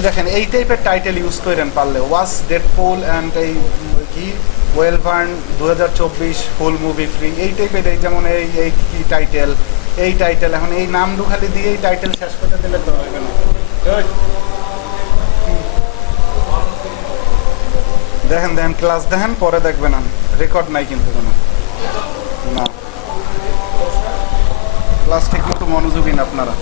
এই দেখেন এই টাইপের টাইটেল ইউজ করেন পারলে, ওয়াচ ডেডপুল অ্যান্ড এই কি ওয়েলভার্ন 2024 ফুল মুভি ফ্রি, এই টাইপের। এই যেমন এই এই কি টাইটেল, এই টাইটেল, এখন এই নাম খালি দিয়ে এই টাইটেল শেষ করে দিলে তো হবে না। দেখেন দেখেন ক্লাস দেখেন, পরে দেখবেন, রেকর্ড নাই কিন্তু কোনো না, ক্লাস ঠিক মতো মনোযোগী না আপনারা,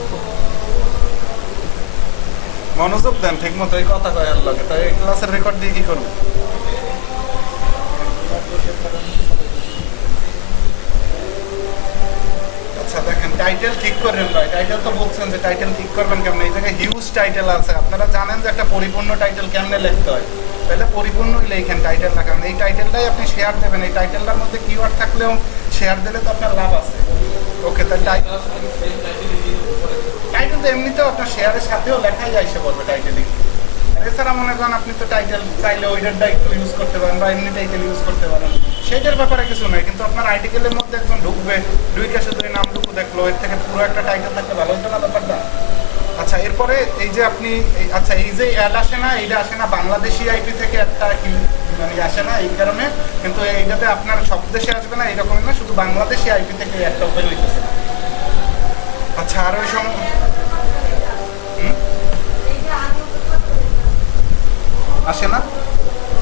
মনোযোগ দেন ঠিক মতো, এই কথা কয় আর লাগে, তাই ক্লাসের রেকর্ড দিয়ে কি করবো? আচ্ছা দেখেন টাইটেল ঠিক করেন ভাই, টাইটেল তো বলছেন যে টাইটেল ঠিক করবেন কেমন, এই জায়গায় হিউজ টাইটেল আছে, আপনারা জানেন যে একটা পরিপূর্ণ টাইটেল কেমনে লিখতে হয়, তাহলে পরিপূর্ণই লেখেন টাইটেল না, কারণ এই টাইটেলটাই আপনি শেয়ার দেবেন, এই টাইটেলটার মধ্যে কিওয়ার্ড থাকলেও শেয়ার দিলে তো আপনার লাভ আছে। ওকে, তাই টাইটেল তো এমনিতেও আপনার শেয়ারের সাথেও লেখাই যায় সে বলবে টাইটেলে। এছাড়া মনে করেন আপনি তো টাইটেল চাইলে ওইটারটা একটু ইউজ করতে পারেন বা এমনি টাইটেল ইউজ করতে পারেন, সেটার ব্যাপারে কিছু নয়, কিন্তু আপনার আর্টিকেলের মধ্যে একজন ঢুকবে, ঢুকে শুধু এই নামটুকু দেখলো, এর থেকে পুরো একটা টাইটেল থাকলে ভালো হতো না ব্যাপারটা। আচ্ছা এরপরে এই যে আপনি আচ্ছা এই যে অ্যাড আসে না, এইটা আসে না বাংলাদেশি আইপি থেকে একটা কি মানে আসে না এই কারণে, কিন্তু এইটাতে আপনার সব দেশে আসবে না এরকম না, শুধু বাংলাদেশি আইপি থেকে একটা ওপেন হইতেছে। আচ্ছা আর ওই সময় আসে না,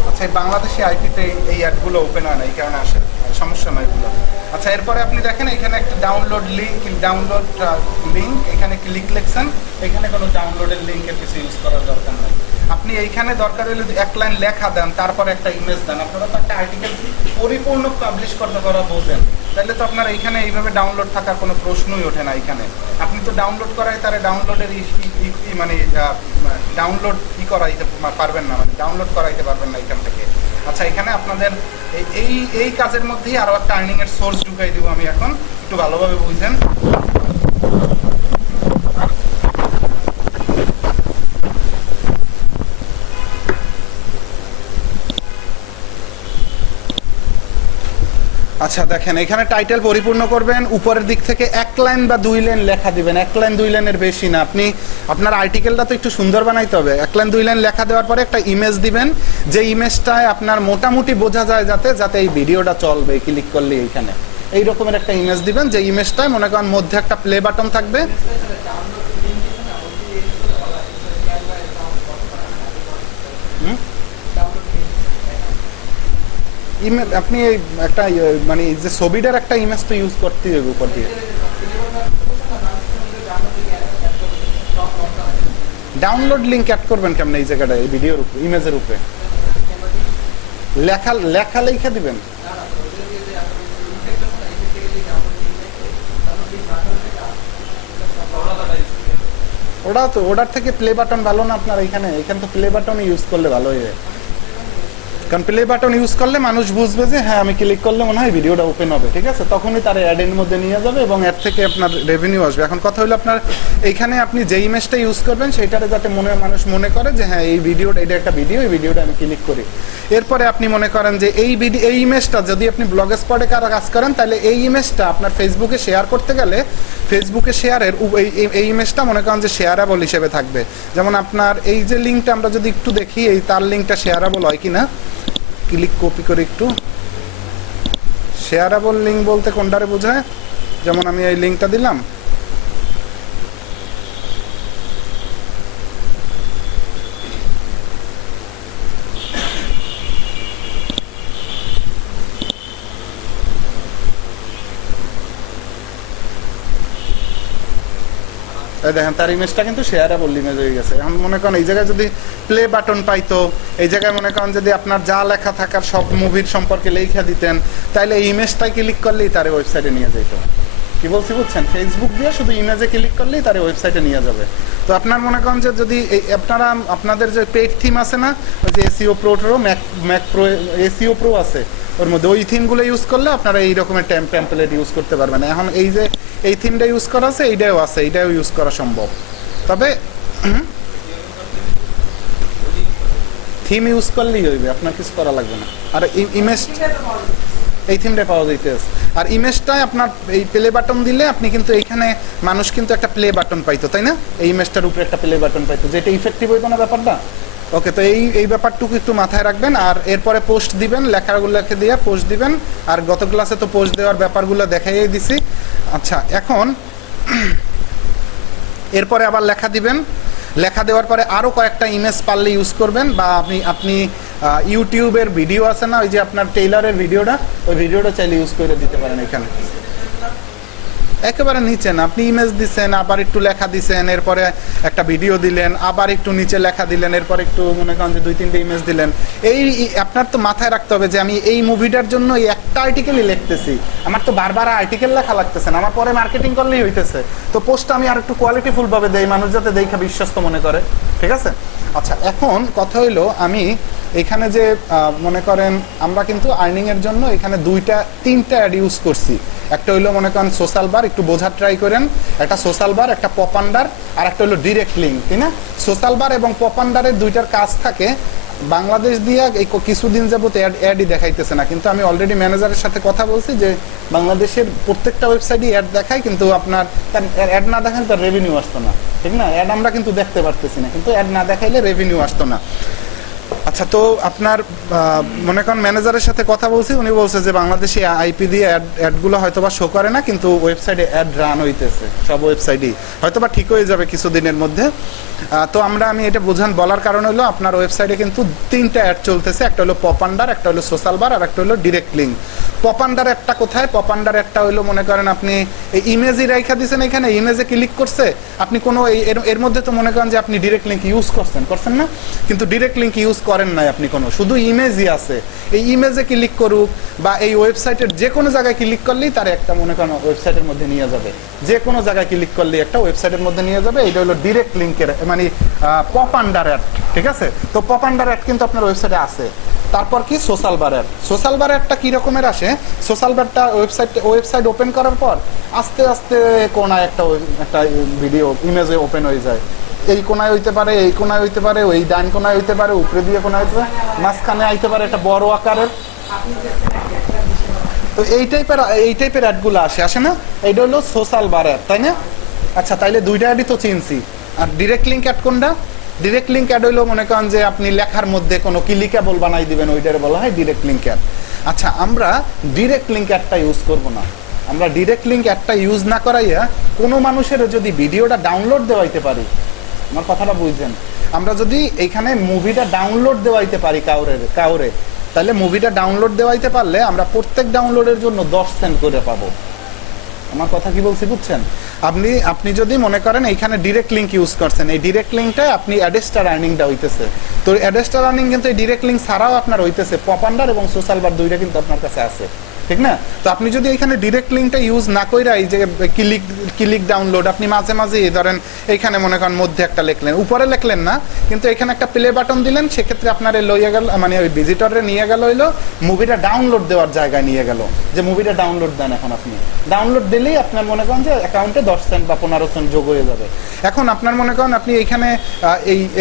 আচ্ছা এই বাংলাদেশি আইপিতে এই অ্যাডগুলো ওপেন হয় না, এই কারণে আসে, সমস্যা নয় এগুলো। আচ্ছা এরপরে আপনি দেখেন এখানে একটা ডাউনলোড লিঙ্ক এখানে ক্লিক লেখছেন, এখানে কোনো ডাউনলোডের লিঙ্কের কিছু ইউজ করার দরকার নাই, আপনি এইখানে দরকার হলে এক লাইন লেখা দেন, তারপর একটা ইমেজ দেন, আপনারা তো একটা আর্টিকেল পরিপূর্ণ পাবলিশ করতে করা বোঝেন, তাহলে তো আপনার এইখানে এইভাবে ডাউনলোড থাকার কোনো প্রশ্নই ওঠে না। এখানে আপনি তো ডাউনলোড করাই তারা ডাউনলোডের মানে ডাউনলোড করাইতে পারবেন না, মানে ডাউনলোড করাইতে পারবেন না এখান থেকে। আচ্ছা এখানে আপনাদের এই এই কাজের মধ্যেই আরও একটা আর্নিংয়ের সোর্স ঢুকাই দিব আমি এখন, একটু ভালোভাবে বুঝেন। আচ্ছা দেখেন এখানে টাইটেল পরিপূর্ণ করবেন, উপরের দিক থেকে এক লাইন বা দুই লাইন লেখা দিবেন, এক লাইন দুই লাইনের বেশি না, আপনি আপনার আর্টিকেলটা তো একটু সুন্দর বানাইতে হবে, এক লাইন দুই লাইন লেখা দেওয়ার পরে একটা ইমেজ দিবেন, যে ইমেজটায় আপনার মোটামুটি বোঝা যায় যাতে এই ভিডিওটা চলবে, ক্লিক করলে এইখানে এই রকমের একটা ইমেজ দিবেন, যে ইমেজটায় মনে করেন মধ্যে একটা প্লে বাটন থাকবে। আপনি এই একটা মানে যে ছবিটার একটা ইমেজ তো ইউজ করতেই হবে উপর দিয়ে। ডাউনলোড লিঙ্ক অ্যাড করবেন কেমন এই জায়গাটায়, এই ভিডিওর উপরে ইমেজের উপরে লেখা লেখা দিবেন। ওটার থেকে প্লে বাটন ভালো না আপনার, এখানে তো প্লে বাটন ইউজ করলে ভালো হয়ে যায়, কারণ প্লে বাটন ইউজ করলে মানুষ বুঝবে যে হ্যাঁ আমি ক্লিক করলে মনে হয় ভিডিওটা ওপেন হবে, ঠিক আছে, তখনই তার অ্যাডের মধ্যে নিয়ে যাবে এবং অ্যাড থেকে আপনার রেভিনিউ আসবে। এখন কথা হলো আপনার এইখানে আপনি যে ইমেজটা ইউজ করবেন সেইটারে যাতে মানুষ মনে করে যে হ্যাঁ এই ভিডিওটা, এটা একটা ভিডিও, এই ভিডিওটা আমি ক্লিক করি। এরপরে আপনি মনে করেন যে এই ইমেজটা যদি আপনি ব্লগ স্পটে কাজ করেন, তাহলে এই ইমেজটা আপনার ফেসবুকে শেয়ার করতে গেলে ফেসবুকে শেয়ারের এই ইমেজটা মনে করেন যে শেয়ারেবল হিসেবে থাকবে। যেমন আপনার এই যে লিঙ্কটা আমরা যদি একটু দেখি, এই তার লিঙ্কটা শেয়ারেবল হয় কিনা, ক্লিক কপি করে একটু, শেয়ারেবল লিঙ্ক বলতে কোনটারে বোঝায়, যেমন আমি এই লিঙ্কটা দিলাম, দেখেন তার ইমেজটা কিন্তু শেয়ারেবল ইমেজ হয়ে গেছে। এখন মনে করেন এই জায়গায় যদি প্লে বাটন পাইতো, এই জায়গায় মনে করেন যদি আপনার যা লেখা থাকার সব মুভির সম্পর্কে লেখা দিতেন, তাহলে এই ইমেজটাই ক্লিক করলেই তার ওয়েবসাইটে নিয়ে যেত। কি বলছি বুঝছেন, ফেসবুক দিয়ে শুধু ইমেজে ক্লিক করলেই তার ওয়েবসাইটে নিয়ে যাবে। তো আপনার মনে করেন যে যদি আপনাদের যে পেড থিম আছে না, ওই যে SEO pro Mac pro SEO pro আছে, ওর মধ্যে ওই থিমগুলো ইউজ করলে আপনারা এই রকমের টেমপ্লেট ইউজ করতে পারবেন। এখন এই যে এই থিমটা ইউজ করা আছে, এইটাও আছে, এইটাও ইউজ করা সম্ভব, তবে থিম ইউজ করলেই হইবে, আপনার কিছু করা লাগবে না। আর ইমেজ এই থিমটা পাওয়া যাইতেছে, আর ইমেজটায় আপনার এই প্লে বাটন দিলে আপনি কিন্তু এইখানে মানুষ কিন্তু একটা প্লে বাটন পাইতো, তাই না? এই ইমেজটার উপরে একটা প্লে বাটন পাইতো, যেটা ইফেক্টিভ হইতো না ব্যাপারটা। ওকে, তো এই ব্যাপারটুকু একটু মাথায় রাখবেন। আর এরপরে পোস্ট দিবেন, লেখাগুলোকে দিয়ে পোস্ট দিবেন। আর গত ক্লাসে তো পোস্ট দেওয়ার ব্যাপারগুলো দেখাইয়ে দিছি। আচ্ছা, এখন এরপরে আবার লেখা দিবেন। লেখা দেওয়ার পরে আরও কয়েকটা ইমেজ পারলে ইউজ করবেন, বা আপনি ইউটিউবের ভিডিও আছে না, ওই যে আপনার টেইলারের ভিডিওটা, ওই ভিডিওটা চাইলে ইউজ করে দিতে পারেন এখানে। একেবারে নিচে না, আপনি ইমেজ দিচ্ছেন, আবার একটু লেখা দিচ্ছেন, এরপরে একটা ভিডিও দিলেন, আবার একটু নিচে লেখা দিলেন, এরপর একটু মনে করেন যে 2-3টে ইমেজ দিলেন। এই আপনার তো মাথায় রাখতে হবে যে আমি এই মুভিটার জন্য এই একটা আর্টিকেলই লিখতেছি, আমার তো বারবার আর্টিকেল লেখা লাগতেছে না, আমার পরে মার্কেটিং করলেই হইতেছে। তো পোস্টটা আমি আর একটু কোয়ালিটিফুলভাবে দেই, মানুষ যাতে দেখে বিশ্বস্ত মনে করে, ঠিক আছে? আচ্ছা, এখন কথা হইলো আমি এখানে যে মনে করেন আমরা কিন্তু আর্নিংয়ের জন্য এখানে 2-3টা অ্যাড ইউজ করছি। একটা হইলো মনে করেন সোশ্যাল বার, একটু বোঝার ট্রাই করেন। একটা সোশ্যাল বার, একটা পপ আন্ডার, আর একটা হলো ডিরেক্ট লিঙ্ক, তাই না? সোশ্যাল বার এবং পপ আন্ডারের দুইটার কাজ থাকে। বাংলাদেশ দিয়ে এই কিছুদিন যাবত অ্যাডই দেখাইতেছে না, কিন্তু আমি অলরেডি ম্যানেজারের সাথে কথা বলছি যে বাংলাদেশের প্রত্যেকটা ওয়েবসাইটই অ্যাড দেখায়, কিন্তু আপনার তার অ্যাড না দেখালে তার রেভিনিউ আসতো না, ঠিক না? অ্যাড আমরা কিন্তু দেখতে পারতেছি না, কিন্তু অ্যাড না দেখাইলে রেভিনিউ আসতো না। আচ্ছা, তো আপনার মনে করেন ম্যানেজারের সাথে কথা বলছি, উনি বলছে যে বাংলাদেশি আইপি দিয়ে অ্যাডগুলো হয়তো বা শো করে না, কিন্তু ওয়েবসাইটে অ্যাড রান হইতেছে, সব ওয়েবসাইটই হয়তো বা ঠিক হয়ে যাবে কিছুদিনের মধ্যে। তো আমি এটা বলার কারণ হলো আপনার ওয়েবসাইটে কিন্তু 3টা অ্যাড চলতেছে, একটা হলো পপ আন্ডার, একটা হলো সোশ্যাল বার, আর একটা হলো ডিরেক্ট লিঙ্ক। পপ আন্ডার একটা কোথায়? পপ আন্ডার একটা হলো মনে করেন আপনি এই ইমেজই রেখা দিয়েছেন, এখানে ইমেজে ক্লিক করছে, আপনি কোনো এর মধ্যে তো মনে করেন যে আপনি ডিরেক্ট লিঙ্ক ইউজ করছেন না, কিন্তু ডিরেক্ট লিঙ্ক ইউজ করেন নাই আপনি, কোনো শুধু ইমেজই আছে। এই ইমেজে ক্লিক করুক বা এই ওয়েবসাইটের যে কোনো জায়গায় ক্লিক করলেই তার একটা মনে করেন ওয়েবসাইটের মধ্যে নিয়ে যাবে, যে কোনো জায়গায় ক্লিক করলেই একটা ওয়েবসাইটের মধ্যে নিয়ে যাবে। এটা হলো ডিরেক্ট লিঙ্কের মানে পপ আন্ডার অ্যাড, ঠিক আছে? তো পপ আন্ডার অ্যাড কিন্তু আপনার ওয়েবসাইটে আছে। তারপর কি social bar ad. Social bar অ্যাডটা কি রকমের আসে? সোশ্যাল বারটা ওয়েবসাইট ওপেন করার পর আস্তে আস্তে কোনায় একটা ভিডিও ইমেজে ওপেন হয়ে যায়। এই কোনায় হইতে পারে, এই কোনায় হইতে পারে, ওই ডান কোনায় হইতে পারে, উপরে দিয়ে কোনায় হইতে পারে, মাঝখানে আইতে পারে একটা বড় আকারের। তো এই টাইপের অ্যাডগুলো আসে না? এইটা হলো সোশ্যাল বার অ্যাড, তাই না? আচ্ছা, তাইলে 2টা অ্যাডই তো চিনছি। আর ডিরেক্ট লিঙ্ক অ্যাড কোনটা? ডিরেক্ট লিঙ্ক অ্যাড হইলো মনে করেন যে আপনি লেখার মধ্যে কোনো ক্লিকেবল বানাই দিবেন, ওইটারে বলা হয় ডিরেক্ট লিঙ্ক অ্যাড। আচ্ছা, আমরা ডিরেক্ট লিঙ্ক অ্যাডটা ইউজ করব না। আমরা ডিরেক্ট লিঙ্ক অ্যাডটা ইউজ না করাইয়া কোনো মানুষের যদি ভিডিওটা ডাউনলোড দেওয়াইতে পারি, আমার কথাটা বুঝছেন, আমরা যদি এইখানে মুভিটা ডাউনলোড দেওয়াইতে পারি কাউরে, তাহলে মুভিটা ডাউনলোড দেওয়াইতে পারলে আমরা প্রত্যেক ডাউনলোডের জন্য 10 সেন্ট করে পাবো। আমার কথা কি বলছি বুঝছেন? আপনি যদি মনে করেন এইখানে ডিরেক্ট লিঙ্ক ইউজ করছেন, এই ডিরেক্ট লিঙ্কটাই আপনি অ্যাডেস্টার আর্নিংটা হইতেছে। তো অ্যাডেস্টার আর্নিং কিন্তু এই ডিরেক্ট লিঙ্ক ছাড়াও আপনার হইতেছে। পপ আন্ডার এবং সোশ্যাল বার 2টা কিন্তু আপনার কাছে আছে, ঠিক না? তো আপনি যদি এখানে ডিরেক্ট লিঙ্কটা ইউজ না কইরা এই যে ক্লিক ডাউনলোড, আপনি মাঝে মাঝে ধরেন এইখানে মনে করেন মধ্যে একটা লিখলেন, উপরে লিখলেন না, কিন্তু এখানে একটা প্লে বাটন দিলেন, সেক্ষেত্রে আপনার লইয়া গেল মানে ওই ভিজিটরে নিয়ে গেল হইলো মুভিটা ডাউনলোড দেওয়ার জায়গায় নিয়ে গেল, যে মুভিটা ডাউনলোড দেন। এখন আপনি ডাউনলোড দিলেই আপনার মনে করেন যে অ্যাকাউন্টে 10 সেন্ট বা 15 সেন্ট যোগ হয়ে যাবে। এখন আপনার মনে করেন আপনি এইখানে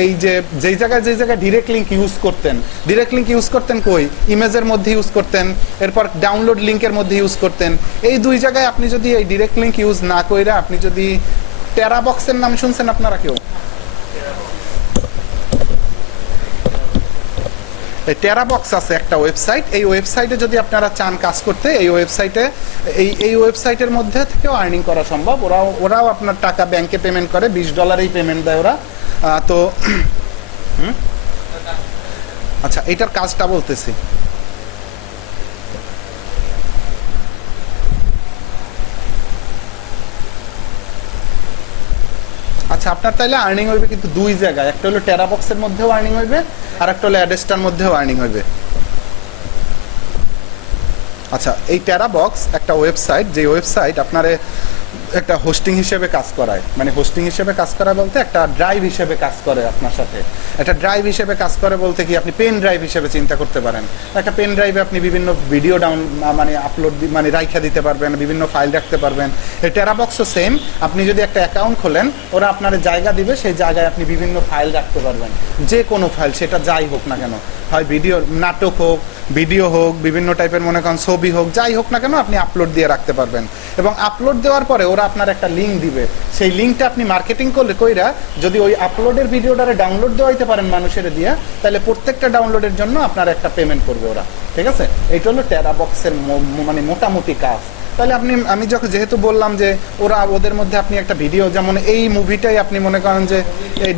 এই যে যেই জায়গায় ডিরেক্ট লিঙ্ক ইউজ করতেন কই? ইমেজের মধ্যে ইউজ করতেন, এরপর ডাউনলোড লিংকের মধ্যে ইউজ করতেন। এই 2 জায়গায় আপনি যদি এই ডিরেক্ট লিঙ্ক ইউজ না কইরা আপনি যদি টেরাবক্সের নাম শুনছেন আপনারা কেউ? এই টেরাবক্স আছে একটা ওয়েবসাইট, এই ওয়েবসাইটে যদি আপনারা চান কাজ করতে, এই ওয়েবসাইটের মধ্যে থেকেও আর্নিং করা সম্ভব। ওরাও আপনার টাকা ব্যাংকে পেমেন্ট করে, $20 পেমেন্ট দেয় ওরা। তো আচ্ছা, এইটার কাজটা বলতেছি। আচ্ছা, আপনার তাইলে আর্নিং হইবে কিন্তু 2 জায়গায়, একটা হলো টেরাবক্সের মধ্যেও আর্নিং হইবে, আর একটা হলো অ্যাডেস্টার মধ্যেও আর্নিং হইবে। আচ্ছা, এই টেরাবক্স একটা ওয়েবসাইট, যে ওয়েবসাইট আপনার একটা হোস্টিং হিসেবে কাজ করায়, মানে হোস্টিং হিসেবে কাজ করায় বলতে একটা ড্রাইভ হিসেবে কাজ করে আপনার সাথে। একটা ড্রাইভ হিসেবে কাজ করে বলতে কি আপনি পেন ড্রাইভ হিসেবে চিন্তা করতে পারেন। একটা পেন ড্রাইভে আপনি বিভিন্ন ভিডিও আপলোড রাইখা দিতে পারবেন, বিভিন্ন ফাইল রাখতে পারবেন। এই টেরাবক্সও সেম, আপনি যদি একটা অ্যাকাউন্ট খোলেন, ওরা আপনার জায়গা দিবে, সেই জায়গায় আপনি বিভিন্ন ফাইল রাখতে পারবেন, যে কোনো ফাইল, সেটা যাই হোক না কেন, হয় ভিডিও, নাটক হোক, ভিডিও হোক, বিভিন্ন টাইপের মনে করেন ছবি হোক, যাই হোক না কেন আপনি আপলোড দিয়ে রাখতে পারবেন। এবং আপলোড দেওয়ার পরে ওরা আপনার একটা লিঙ্ক দিবে, সেই লিঙ্কটা আপনি মার্কেটিং করলে কইরা যদি ওই আপলোডের ভিডিওটারে ডাউনলোড দেওয়াইতে পারেন মানুষের দিয়ে, তাহলে প্রত্যেকটা ডাউনলোডের জন্য আপনার একটা পেমেন্ট করবে ওরা। ঠিক আছে, এইটা হলো টেরাবক্সের মানে মোটামুটি কাজ। তাহলে আমি যখন যেহেতু বললাম যে ওদের মধ্যে আপনি একটা ভিডিও, যেমন এই মুভিটাই আপনি মনে করেন যে এই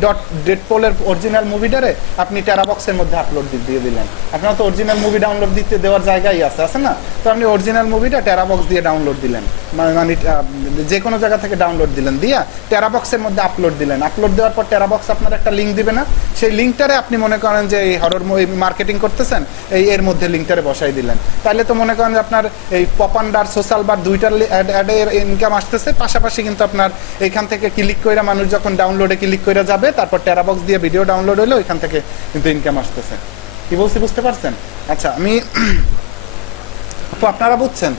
ডেডপোলের অরিজিনাল মুভিটারে আপনি টেরাবক্সের মধ্যে আপলোড দিয়ে দিলেন। আপনার তো অরিজিনাল মুভি ডাউনলোড দিতে দেওয়ার জায়গাই আছে না? তো আপনি অরিজিনাল মুভিটা টেরাবক্স দিয়ে ডাউনলোড দিলেন, মানে যে কোনো জায়গা থেকে ডাউনলোড দিলেন, দিয়া টেরাবক্সের মধ্যে আপলোড দিলেন। আপলোড দেওয়ার পর টেরাবক্স আপনার একটা লিঙ্ক দিবে না? সেই লিঙ্কটারে আপনি মনে করেন যে এই হরর মার্কেটিং করতেছেন, এর মধ্যে লিঙ্কটারে বসাই দিলেন। তাহলে তো মনে করেন যে আপনার এই পপান্ডার সোশ্যাল বার দুইটার অ্যাডের ইনকাম আসতেছে, পাশাপাশি কিন্তু আপনার এইখান থেকে ক্লিক করে মানুষ যখন ডাউনলোডে ক্লিক করে যাবে, তারপর টেরাবক্স দিয়ে ভিডিও ডাউনলোড হলো, ওইখান থেকে কিন্তু ইনকাম আসতেছে। কি বলছি বুঝতে পারছেন? আচ্ছা, আমি আপনারা বুঝছেন?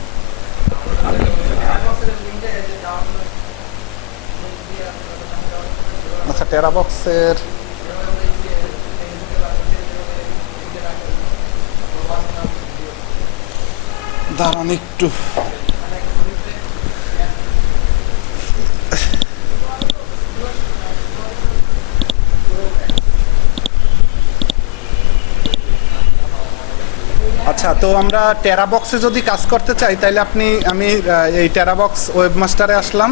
আচ্ছা, টেরাবক্সের দাঁড়ান একটু, আচ্ছা। তো আমরা টেরাবক্সে যদি কাজ করতে চাই, তাহলে আমি এই টেরাবক্স ওয়েবমাস্টারে আসলাম।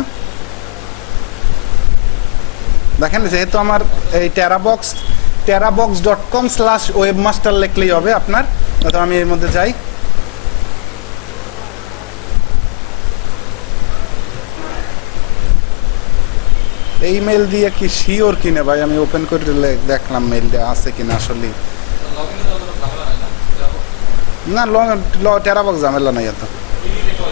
দেখেন, যেহেতু আমার এই terabox.com/webmaster লিখলেই হবে আপনার। তো আমি এর মধ্যে যাই। এই মেল দিয়ে কি শিওর কিনে ভাই? আমি ওপেন করে দেখলাম মেল দেওয়া আছে কিনা আসলে। না, টেরাবক্স ঝামেলা নাই এত।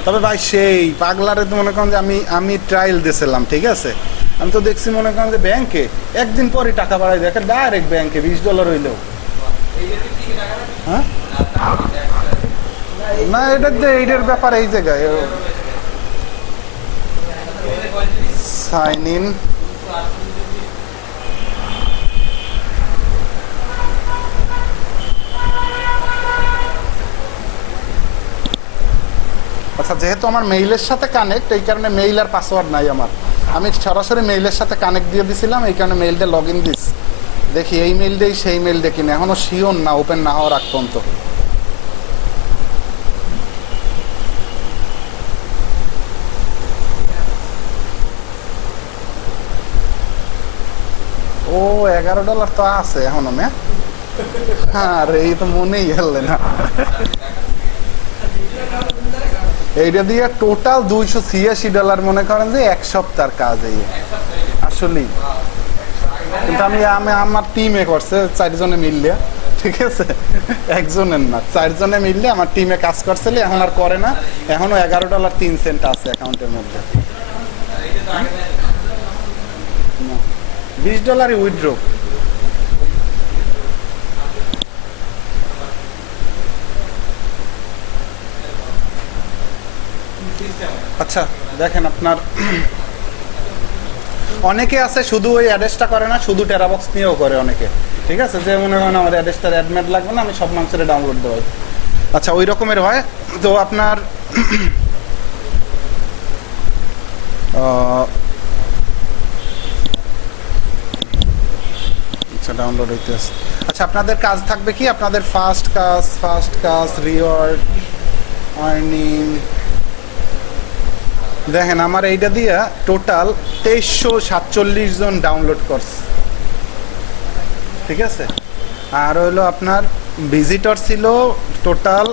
তবে ভাই সেই পাগলারে তো মনে করেন যে আমি ট্রায়াল দিয়েছিলাম, ঠিক আছে? আমি তো দেখছি মনে করেন যে ব্যাংকে একদিন পরে টাকা বাড়াই দেখে ডাইরেক্ট ব্যাংকে $20 হইলেও। হ্যাঁ, না, এইটার ব্যাপার এই জায়গায় সাইন ইন। আচ্ছা, যেহেতু আমার মেইলের সাথে কানেক্ট, এই কারণে মেইল আর পাসওয়ার্ড নাই আমার। আমি সরাসরি মেইলের সাথে কানেক্ট দিয়ে দিছিলাম, এই কারণে মেইলটা লগ ইন দিস। দেখি এই মেইল দেই সেই মেইল দেখি না, এখনো শিওর না, ওপেন না হওয়ার আগ পর্যন্ত। ও $11 তো আছে এখনো। হ্যাঁ রে, এই তো মনেই গেলে না। এইটা দিয়ে টোটাল $286 মনে করেন যে এক সপ্তাহের কাজ। এই আসলেই কিন্তু আমার টিমে করছে 4 জনে মিললে, ঠিক আছে? একজনের না, 4 জনে মিললে আমার টিমে কাজ করছিল। এখন আর করে না, এখনো $11.03 আছে অ্যাকাউন্টের মধ্যে। $20 উইথড্র। আচ্ছা, দেখেন আপনার অনেকে আছে শুধু ওই অ্যাড্রেসটা করে না, শুধু টেরাবক্স নিয়েও করে অনেকে, ঠিক আছে? যে মনে হয় আমার অ্যাড্রেসটার অ্যাডমেট লাগবে না, আমি সব মানুষের ডাউনলোড দেওয়াই। আচ্ছা, ওই রকমের হয়। তো আপনার আচ্ছা, ডাউনলোড হইতেছে। আচ্ছা, আপনাদের কাজ থাকবে কি? আপনাদের ফার্স্ট কাজ রিওয়ার্ড আর্নিং। দেখেন, আমার এইটা দিয়া টোটাল 2347 জন ডাউনলোড করছে, ঠিক আছে? আর হইলো আপনার ভিজিটর ছিল টোটাল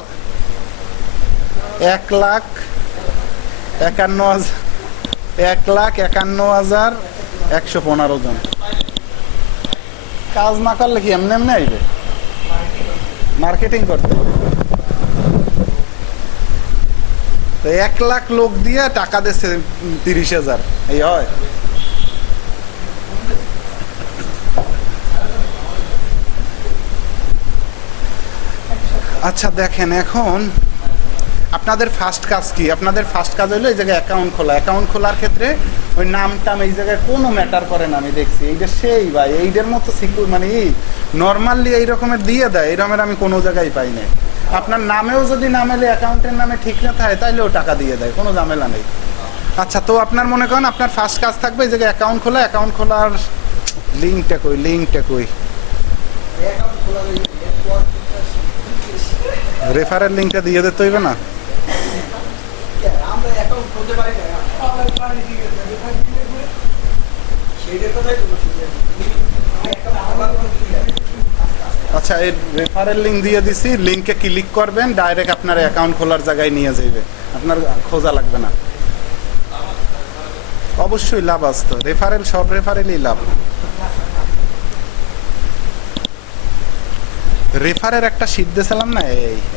1,51,115 জন। কাজ না করলে কি এমনি এমনি আইবে? মার্কেটিং করতে হবে। তো 1 লাখ লোক দিয়ে টাকা দিচ্ছে 30,000, এই হয়? আচ্ছা, দেখেন এখন আপনাদের ফার্স্ট কাজ কি? আপনাদের ফার্স্ট কাজ হলো এই জায়গায় অ্যাকাউন্ট খোলা। অ্যাকাউন্ট খোলার ক্ষেত্রে ওই নামটাম এই জায়গায় কোনো ম্যাটার করে না। আমি দেখছি এইটা সেই ভাই, এইটার মতো সিকিউর মানে এই নর্মালি এই রকমের দিয়ে দেয়, এই রকমের আমি কোনো জায়গায় পাই নাই। আপনার নামেও যদি না মেলে, অ্যাকাউন্টের নামে ঠিক না থাকে, তাইলেও টাকা দিয়ে দেয়, কোনো ঝামেলা নেই। আচ্ছা, তো আপনার মনে করেন আপনার ফার্স্ট কাজ থাকবে এই জায়গায় অ্যাকাউন্ট খোলা। অ্যাকাউন্ট খোলার লিঙ্কটা কই রেফারের লিঙ্কটা দিয়ে দিতে হইবে না? আচ্ছা, এই রেফারেল লিঙ্ক দিয়ে দিছি, লিঙ্কে ক্লিক করবেন, ডাইরেক্ট আপনার অ্যাকাউন্ট খোলার জায়গায় নিয়ে যাইবে, আপনার খোঁজা লাগবে না। অবশ্যই লাভ আসতো, রেফারেল সব রেফারেলই লাভ। রেফারের একটা শীট দিয়েছিলাম না,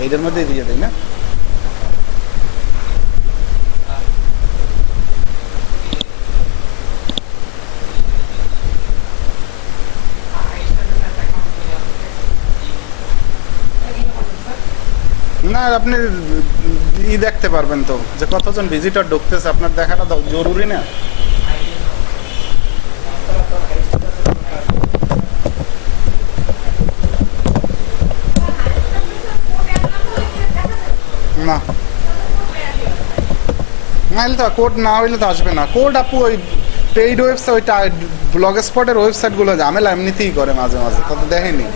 এইটার মধ্যে দিয়ে দিই না? না, আপনি দেখতে পারবেন তো যে কতজন ভিজিটর ঢুকতেছে, আপনার দেখাটা জরুরি না? না, নাহলে তো কোড না হইলে তো আসবে না কোড। আপু ওই পেইড ওয়েবসাইট, ওইটা ব্লগ স্পটের ওয়েবসাইটগুলো ঝামেলা এমনিতেই করে মাঝে মাঝে, তত দেখেনি।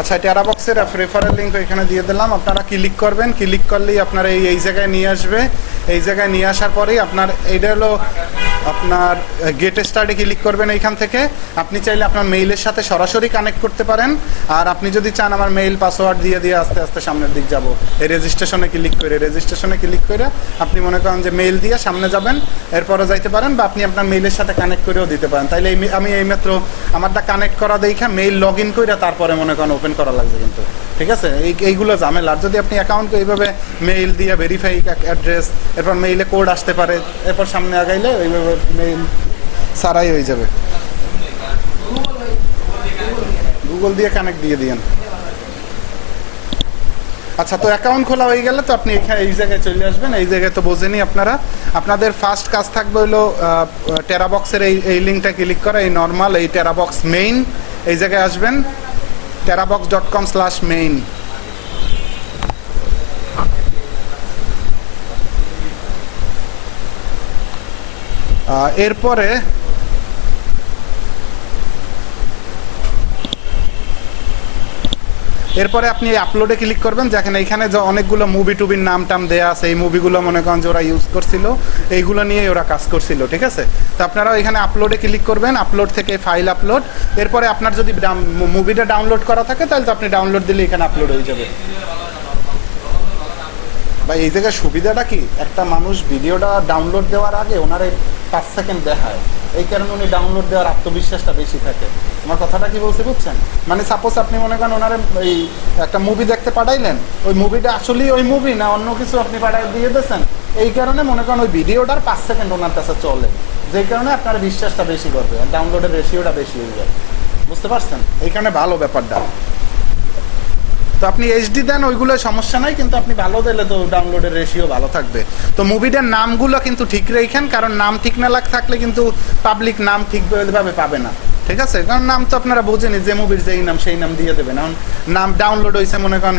আচ্ছা, টেরাবক্সের রেফারেল লিঙ্ক এখানে দিয়ে দিলাম, আপনারা ক্লিক করবেন, ক্লিক করলেই আপনার এই জায়গায় নিয়ে আসবে। এই জায়গায় নিয়ে আসার পরেই আপনার এইটা হলো আপনার গেট স্টার্টে ক্লিক করবেন। এইখান থেকে আপনি চাইলে আপনার মেইলের সাথে সরাসরি কানেক্ট করতে পারেন, আর আপনি যদি চান আমার মেইল পাসওয়ার্ড দিয়ে আস্তে আস্তে সামনের দিক যাব, এই রেজিস্ট্রেশনে ক্লিক করে আপনি মনে করেন যে মেইল দিয়ে সামনে যাবেন, এরপরে যাইতে পারেন, বা আপনি আপনার মেইলের সাথে কানেক্ট করেও দিতে পারেন। তাইলে আমি এইমাত্র আমারটা কানেক্ট করা দেখা মেইল লগ ইন করে তারপরে মনে করেন ওপেন করা লাগছে কিন্তু, ঠিক আছে? এইগুলো ঝামেলা। আর যদি আপনি অ্যাকাউন্টকে এইভাবে মেইল দিয়ে ভেরিফাই অ্যাড্রেস, এরপর মেইলে কোড আসতে পারে, এরপর সামনে আগাইলে এইভাবে মেইল সারাই হয়ে যাবে। গুগল দিয়ে কানেক্ট দিয়ে দিয়েন। আচ্ছা, তো অ্যাকাউন্ট খোলা হয়ে গেলে তো আপনি এখানে এই জায়গায় চলে আসবেন। এই জায়গায় তো বোঝেনি আপনারা, আপনাদের ফার্স্ট কাজ থাকবে হলো টেরাবক্সের এই লিঙ্কটা ক্লিক করা, এই নর্মাল এই টেরাবক্স মেইন, এই জায়গায় আসবেন terabox.com/main। এরপরে আপনি আপলোডে ক্লিক করবেন, যেখানে এখানে যে অনেকগুলো মুভি টুবির নাম টাম দেওয়া আছে, এই মুভিগুলো মনে করেন যে ওরা ইউজ করছিল, এইগুলো নিয়ে ওরা কাজ করছিল, ঠিক আছে? তো আপনারা এখানে আপলোডে ক্লিক করবেন, আপলোড থেকে ফাইল আপলোড। এরপরে আপনার যদি মুভিটা ডাউনলোড করা থাকে তাহলে তো আপনি ডাউনলোড দিলে এখানে আপলোড হয়ে যাবে। বা এই জায়গায় সুবিধাটা কি, একটা মানুষ ভিডিওটা ডাউনলোড দেওয়ার আগে ওনার 5 সেকেন্ড দেখায়, এই কারণে উনি ডাউনলোড দেওয়ার আত্মবিশ্বাসটা বেশি থাকে। আমার কথাটা কি বলতে বুঝছেন? মানে সাপোজ আপনি মনে করেন ওনারে এই একটা মুভি দেখতে পাঠাইলেন, ওই মুভিটা আসলেই ওই মুভি না অন্য কিছু আপনি পাঠাই দিয়ে দিয়েছেন, এই কারণে মনে করেন ওই ভিডিওটার 5 সেকেন্ড ওনার কাছে চলে, যে কারণে আপনার বিশ্বাসটা বেশি করবে, আর ডাউনলোডের রেশিওটা বেশি হয়ে যাবে। বুঝতে পারছেন? এইখানে ভালো ব্যাপারটা। তো আপনি এইচডি দেন, ওইগুলো সমস্যা নাই, কিন্তু আপনি ভালো দিলে তো ডাউনলোডের রেশিও ভালো থাকবে। তো মুভিটার নামগুলো কিন্তু ঠিক রেখেন, কারণ নাম ঠিক না থাকলে কিন্তু পাবলিক নাম ঠিকভাবে পাবে না, ঠিক আছে? কারণ নাম তো আপনারা বোঝেনি, যে মুভির যেই নাম সেই নাম দিয়ে দেবেন। এখন নাম ডাউনলোড হয়েছে মনে করেন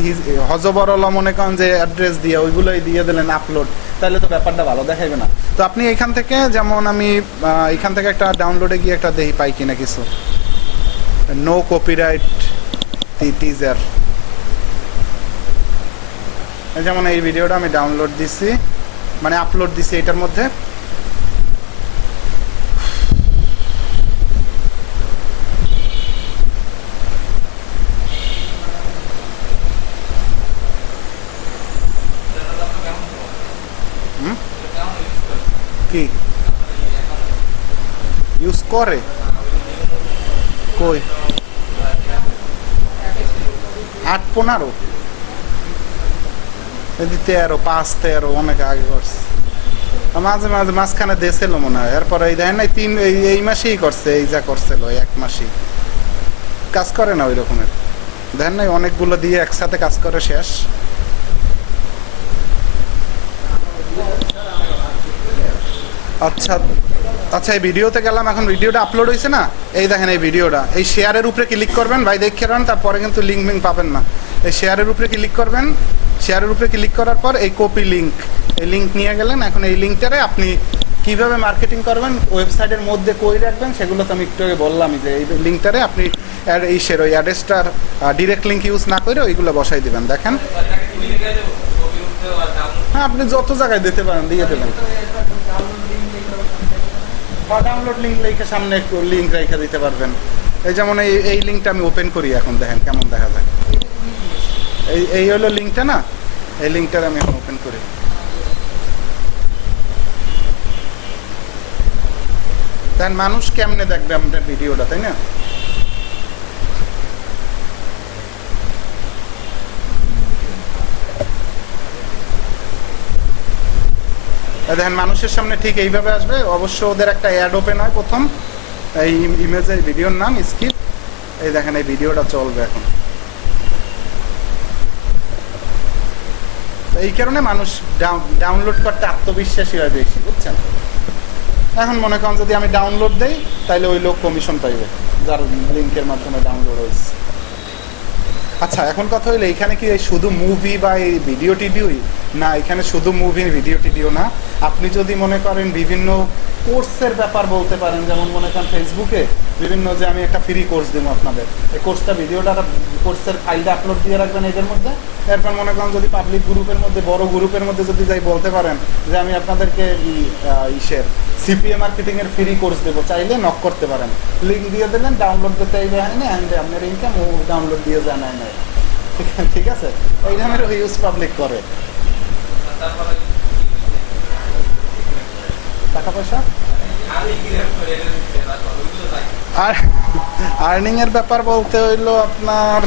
হজবরল, মনে করেন যে অ্যাড্রেস দিয়ে ওইগুলোই দিয়ে দিলেন আপলোড, তাহলে তো ব্যাপারটা ভালো দেখাইবে না। তো আপনি এখান থেকে, যেমন আমি এখান থেকে একটা ডাউনলোডে গিয়ে একটা দেখি পাই কিনা কিছু, নো কপিরাইট টিজার, যেমন এই ভিডিওটা আমি ডাউনলোড দিছি, মানে আপলোড দিছি এটার মধ্যে। কি ইউজ করে কই 8-15 13 5-13 অনেক আগে করছে, মাঝে মাঝে মাঝখানে দিয়েছিল মনে হয়। এরপরে এই দেখেন এই মাসেই করছে, এই যা করছিল 1 মাসেই কাজ করে না ওই রকমের, দেখেন নাই অনেকগুলো দিয়ে একসাথে কাজ করে শেষ। আচ্ছা আচ্ছা, এই ভিডিওতে গেলাম, এখন ভিডিওটা আপলোড হয়েছে না, এই দেখেন এই ভিডিওটা, এই শেয়ারের উপরে ক্লিক করবেন ভাই, দেখে রান, তারপরে কিন্তু লিঙ্ক মিঙ্ক পাবেন না। এই শেয়ারের উপরে ক্লিক করবেন, শেয়ারের উপরে ক্লিক করার পর এই কপি লিঙ্ক, এই লিঙ্ক নিয়ে গেলেন। এখন এই লিঙ্কটারে আপনি কীভাবে মার্কেটিং করবেন, ওয়েবসাইটের মধ্যে কই রাখবেন, সেগুলো তো আমি একটু আগে বললামই, যে এই লিঙ্কটারে আপনি ওই অ্যাড্রেসটার ডিরেক্ট লিঙ্ক ইউজ না করে ওইগুলো বসাই দেবেন। দেখেন, হ্যাঁ আপনি যত জায়গায় দিতে পারেন দিয়ে দেবেন, বা ডাউনলোড লিঙ্ক রেখে সামনে একটু লিঙ্ক রেখে দিতে পারবেন। এই যেমন এই লিঙ্কটা আমি ওপেন করি, এখন দেখেন কেমন দেখা যায়। এই হলো লিঙ্কটা না, এই লিঙ্কটা আমি এখন ওপেন করি। দেন মানুষ কেমনে দেখবে আপনার ভিডিওটা, তাই না? দেখেন মানুষের সামনে ঠিক এইভাবে আসবে। অবশ্য ওদের একটা অ্যাড ওপেন হয় প্রথম, এই ইমেজে ভিডিওর নাম স্কিপ। এই দেখেন এই ভিডিওটা চলবে এখন। এই কারণে মানুষ ডাউনলোড করতে আত্মবিশ্বাসী হয় বেশি, বুঝছেন? এখন মনে করেন যদি আমি ডাউনলোড দেই, তাহলে ওই লোক কমিশন পাইবে যার লিঙ্কের মাধ্যমে ডাউনলোড হয়েছে। আচ্ছা, এখন কথা হইলে এখানে কি শুধু মুভি বা এই ভিডিও টিডিওই না? এখানে শুধু মুভি ভিডিও টিডিও না, আপনি যদি মনে করেন বিভিন্ন কোর্সের ব্যাপার বলতে পারেন, যেমন মনে করেন ফেসবুকে বিভিন্ন, যে আমি একটা ফ্রি কোর্স দেবো আপনাদের, এই কোর্সটা ভিডিওটা কোর্সের ফাইলটা আপলোড দিয়ে রাখবেন এদের মধ্যে। এরপর মনে করেন যদি পাবলিক গ্রুপের মধ্যে, বড় গ্রুপের মধ্যে যদি যাই বলতে পারেন যে আমি আপনাদেরকে সিপিএ মার্কেটিং এর ফ্রি কোর্স দেবো, চাইলে নক করতে পারেন, লিঙ্ক দিয়ে দেবেন, ডাউনলোড করতে চাইলে আপনার ইনকাম ও ডাউনলোড দিয়ে জানায় নেয়। ঠিক আছে, এই ধরনের ইউজ পাবলিক করে। টাকা পয়সা আর আর্নিং এর ব্যাপার বলতে হইলো আপনার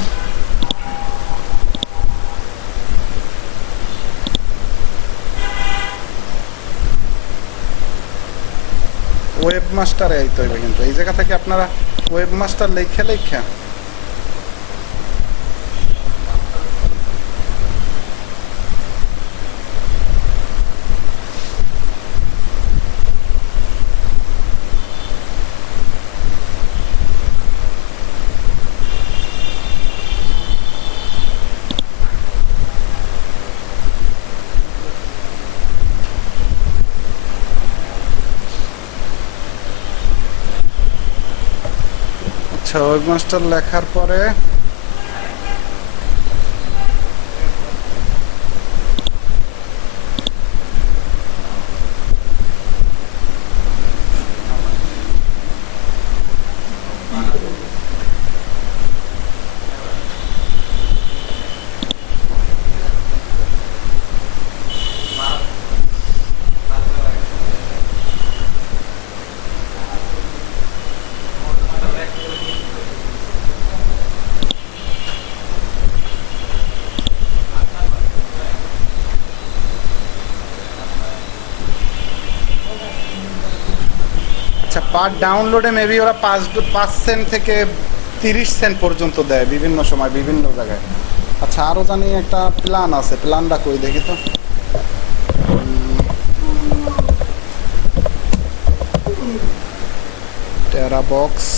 ওয়েবমাস্টারে আইতে হইবে, কিন্তু এই জায়গা থেকে আপনারা ওয়েবমাস্টার লেখা ওয়েবমাস্টার লেখার পরে পার ডাউনলোডে মেবি ওরা 5 সেন্ট থেকে 30 সেন্ট পর্যন্ত দেয় বিভিন্ন সময় বিভিন্ন জায়গায়। আচ্ছা, আরও জানি একটা প্ল্যান আছে, প্ল্যানটা কই দেখি তো। টেরা বক্স,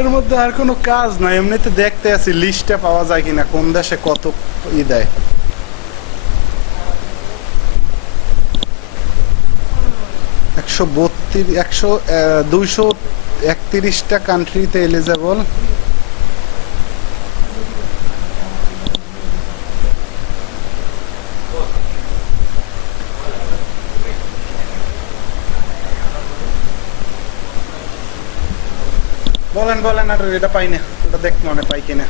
এর মধ্যে আর কোনো কাজ নাই, এমনিতে দেখতে আছি লিস্টে পাওয়া যায় কিনা কোন দেশে কত দেয়। 230 31টা কান্ট্রিতে এলিজেবল। বলেন বলেন, আর এটা পাই না, ওটা দেখ মনে পাই কিনা।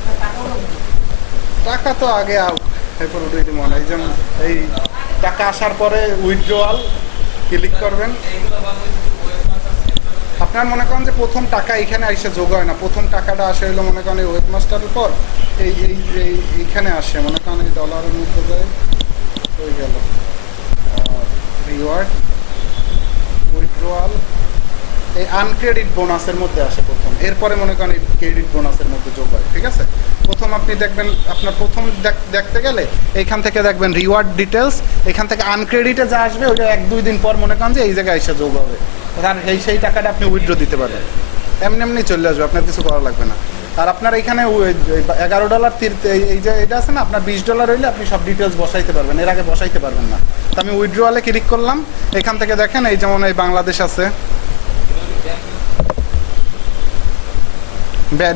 টাকা তো আগে আউট, এরপর উঠে দিই মনে। এই যেমন এই টাকা আসার পরে উইথড্রয়াল ক্লিক করবেন। আপনার মনে করেন যে প্রথম টাকা এখানে এসে যোগ হয় না, প্রথম টাকাটা আসে হলো মনে করেন এই ওয়েবমাস্টারের পর এইখানে আসে, মনে করেন এই ডলারের মধ্যে যায় হয়ে গেল রিওয়ার্ড উইথড্রয়াল, এই আনক্রেডিট বোনাসের মধ্যে আসে প্রথম, এরপরে মনে করেন এই ক্রেডিট বোনাসের মধ্যে যোগ হয়। ঠিক আছে, প্রথম আপনি দেখবেন, আপনার প্রথম দেখতে গেলে এইখান থেকে দেখবেন রিওয়ার্ড ডিটেলস, এখান থেকে আনক্রেডিটে যা আসবে ওইটা 1-2 দিন পর মনে করেন যে এই জায়গায় এসে যোগ হবে, আর সেই টাকাটা আপনি উইথড্র দিতে পারবেন, এমনি এমনি চলে আসবে, আপনার কিছু করা লাগবে না। আর আপনার এখানে $11 এই যে এটা আছে না, আপনার $20 হইলে আপনি সব ডিটেলস বসাইতে পারবেন, এর আগে বসাইতে পারবেন না। তো আমি উইথড্রয়ালে ক্লিক করলাম, এখান থেকে দেখেন এই যেমন এই বাংলাদেশ আছে,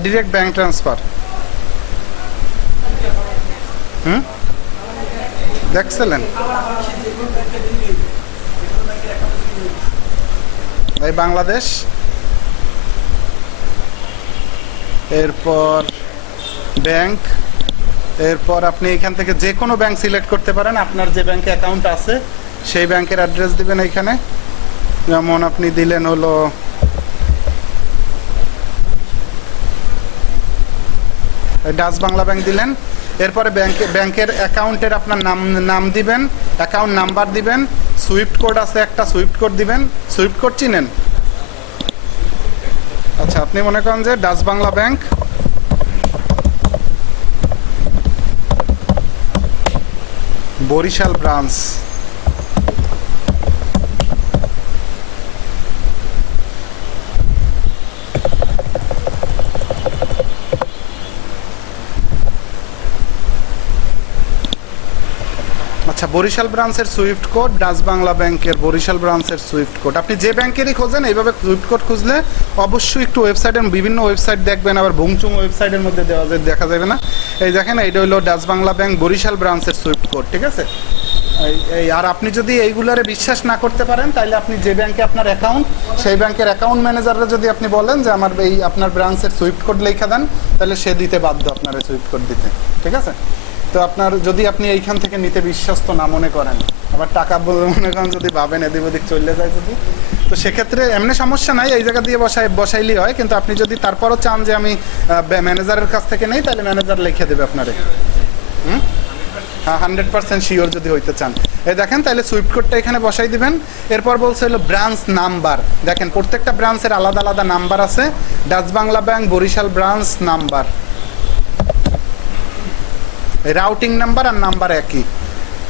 ডিরেক্ট ব্যাংক ট্রান্সফার। দেখছিলেন এই বাংলাদেশ, এরপর ব্যাংক, এরপর আপনি এখান থেকে যে কোনো ব্যাংক সিলেক্ট করতে পারেন, আপনার যে ব্যাংকে অ্যাকাউন্ট আছে সেই ব্যাংকের অ্যাড্রেস দিবেন এইখানে। যেমন আপনি দিলেন হলো ডাচ বাংলা ব্যাংক দিলেন, এরপরে ব্যাংকের অ্যাকাউন্টের আপনার নাম দিবেন, অ্যাকাউন্ট নাম্বার দিবেন, সুইফট কোড আছে একটা, সুইফট কোড দিবেন। সুইফট কোড চিনেন? আচ্ছা, আপনি মনে করেন যে ডাচ বাংলা ব্যাংক, বরিশাল ব্রাঞ্চ, বরিশাল ব্রাঞ্চের সুইফট কোড, ডাচ বাংলা ব্যাংকের বরিশাল ব্রাঞ্চের সুইফট কোড। আপনি যে ব্যাংকেরই খোঁজেন এইভাবে সুইফট কোড খুঁজলে অবশ্যই একটু ওয়েবসাইটের বিভিন্ন ওয়েবসাইট দেখবেন, আবার ভুংচুং ওয়েবসাইটের মধ্যে দেখা যাবে না। এই দেখেন, এইটা হলো ডাচ বাংলা ব্যাংক বরিশাল ব্রাঞ্চের সুইফট কোড। ঠিক আছে, এই আর আপনি যদি এইগুলারে বিশ্বাস না করতে পারেন, তাহলে আপনি যে ব্যাংকে আপনার অ্যাকাউন্ট, সেই ব্যাংকের অ্যাকাউন্ট ম্যানেজাররা যদি আপনি বলেন যে আমার এই আপনার ব্রাঞ্চের সুইফট কোড লেখা দেন, তাহলে সে দিতে বাধ্য আপনার এই সুইফট কোড দিতে। ঠিক আছে, তো আপনার যদি আপনি এইখান থেকে নিতে বিশ্বস্ত না মনে করেন, আবার টাকা মনে করেন যদি ভাবেন এদিক ওদিক চলে যায় যদি, তো সেক্ষেত্রে এমনি সমস্যা নাই, এই জায়গা দিয়ে বসাইলেই হয়। কিন্তু আপনি যদি তারপরও চান যে আমি ম্যানেজারের কাছ থেকে নেই, তাহলে ম্যানেজার লিখে দেবে আপনারে। হ্যাঁ, 100% শিওর যদি হইতে চান। এই দেখেন, তাহলে সুইফট কোডটা এখানে বসাই দিবেন। এরপর বলছে হলো ব্রাঞ্চ নাম্বার, দেখেন প্রত্যেকটা ব্রাঞ্চের আলাদা আলাদা নাম্বার আছে। Dutch Bangla bank Barishal branch number, routing number আর নাম্বার একই।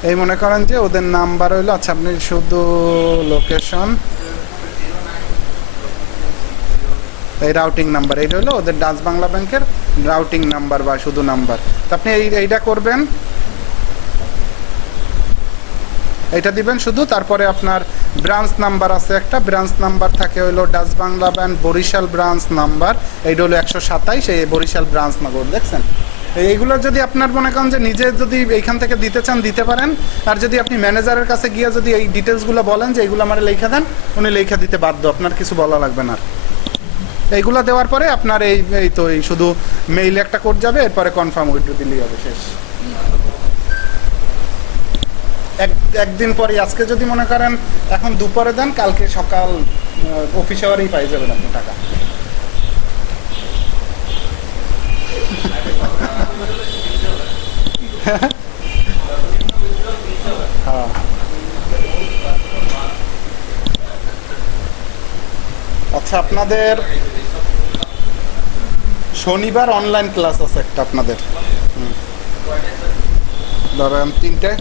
এই মনে করেন যে ওদের নাম্বার হইলো, আচ্ছা আপনি শুধু লোকেশন, এই রাউটিং নাম্বার, এইটা হলো ওদের ডাচ বাংলা ব্যাংকের রাউটিং নাম্বার বা শুধু নাম্বার। তো আপনি এইটা করবেন, এইটা দিবেন শুধু। তারপরে আপনার ব্রাঞ্চ নাম্বার আছে একটা, ব্রাঞ্চ নাম্বার থাকে হইলো Dutch Bangla bank Barishal branch number, এইটা হলো 127, এই বরিশাল ব্রাঞ্চ নগর। দেখছেন, এইগুলো যদি আপনার মনে করেন যে নিজে যদি এইখান থেকে দিতে চান দিতে পারেন। আর যদি আপনি ম্যানেজারের কাছে গিয়ে যদি এই ডিটেলসগুলো বলেন যে এইগুলো আমার লেখা দেন, উনি লেখা দিতে বাধ্য, আপনার কিছু বলা লাগবে না। এইগুলো দেওয়ার পরে আপনার এই তো এই শুধু মেইলে একটা কোড যাবে, এরপরে কনফার্ম উইথড্র দিলেই হবে, শেষ। একদিন পরে, আজকে যদি মনে করেন এখন দুপুরে দেন, কালকে সকাল অফিস আওয়ারেই পাই যাবেন আপনি টাকা। হ্যাঁ, আচ্ছা আপনাদের শনিবার অনলাইন ক্লাস আছে একটা আপনাদের, ধরেন 3টে।